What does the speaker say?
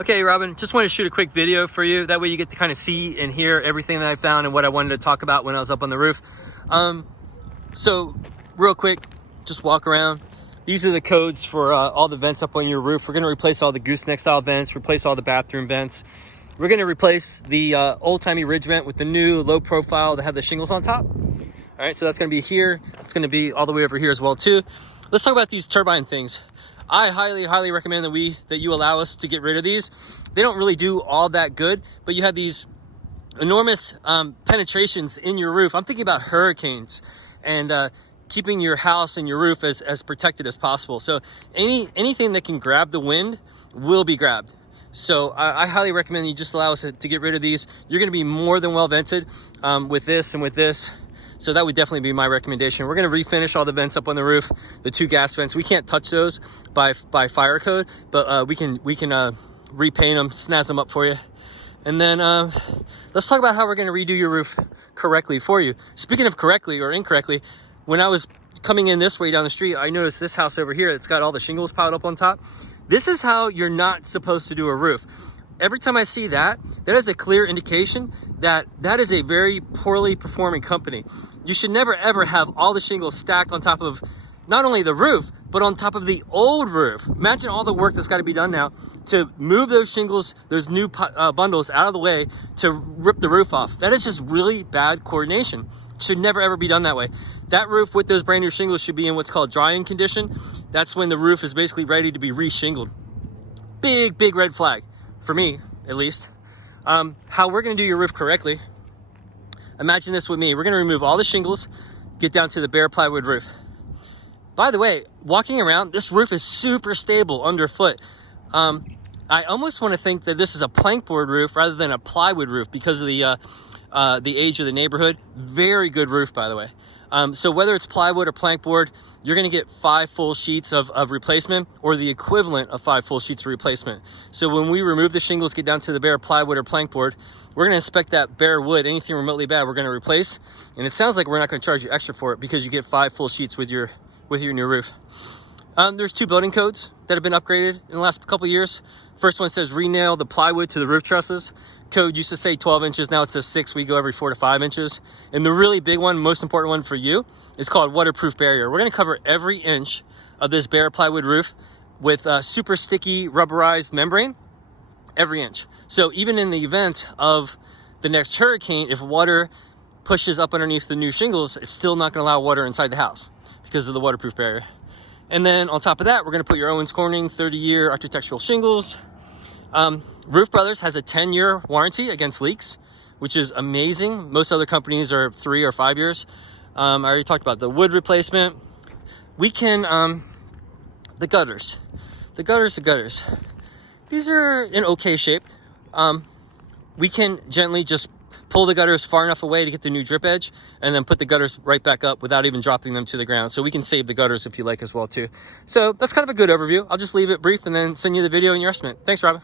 Okay, Robin, just wanted to shoot a quick video for you. That way you get to kind of see and hear everything that I found and what I wanted to talk about when I was up on the roof. So real quick, just walk around. These are the codes for all the vents up on your roof. We're going to replace all the gooseneck style vents, replace all the bathroom vents. We're going to replace the old-timey ridge vent with the new low profile that have the shingles on top. All right, so that's going to be here. It's going to be all the way over here as well too. Let's talk about these turbine things. I highly recommend that you allow us to get rid of these. They don't really do all that good, but you have these enormous penetrations in your roof. I'm thinking about hurricanes and keeping your house and your roof as protected as possible. So anything that can grab the wind will be grabbed. So I highly recommend you just allow us to get rid of these. You're going to be more than well vented with this and with this. So that would definitely be my recommendation. We're going to refinish all the vents up on the roof, the two gas vents. We can't touch those by fire code, but we can repaint them, snazz them up for you. And then let's talk about how we're going to redo your roof correctly for you. Speaking of correctly or incorrectly, when I was coming in this way down the street, I noticed this house over here. It's got all the shingles piled up on top. This is how you're not supposed to do a roof. Every time I see that, that is a clear indication that that is a very poorly performing company. You should never ever have all the shingles stacked on top of not only the roof, but on top of the old roof. Imagine all the work that's got to be done now to move those shingles, those new bundles out of the way to rip the roof off. That is just really bad coordination. It should never ever be done that way. That roof with those brand new shingles should be in what's called drying condition. That's when the roof is basically ready to be re-shingled. Big red flag. For me, at least. How we're going to do your roof correctly, imagine this with me. We're going to remove all the shingles, get down to the bare plywood roof. By the way, walking around, this roof is super stable underfoot. I almost want to think that this is a plank board roof rather than a plywood roof because of the age of the neighborhood. Very good roof, by the way. So whether it's plywood or plank board, you're going to get 5 full sheets of replacement or the equivalent of 5 full sheets of replacement. So when we remove the shingles, get down to the bare plywood or plank board, we're going to inspect that bare wood. Anything remotely bad, we're going to replace. And it sounds like we're not going to charge you extra for it because you get 5 full sheets with your new roof. There's 2 building codes that have been upgraded in the last couple of years. First one says re-nail the plywood to the roof trusses. Code used to say 12 inches, now it says 6. We go every 4 to 5 inches. And the really big one, most important one for you, is called waterproof barrier. We're going to cover every inch of this bare plywood roof with super sticky rubberized membrane, every inch. So even in the event of the next hurricane, if water pushes up underneath the new shingles, it's still not going to allow water inside the house because of the waterproof barrier. And then on top of that, we're going to put your Owens Corning 30-year architectural shingles. Roof Brothers has a 10-year warranty against leaks, which is amazing. Most other companies are 3 or 5 years. I already talked about the wood replacement. We can, the gutters. These are in okay shape. We can gently just pull the gutters far enough away to get the new drip edge and then put the gutters right back up without even dropping them to the ground. So we can save the gutters if you like as well too. So that's kind of a good overview. I'll just leave it brief and then send you the video and your estimate. Thanks, Robin.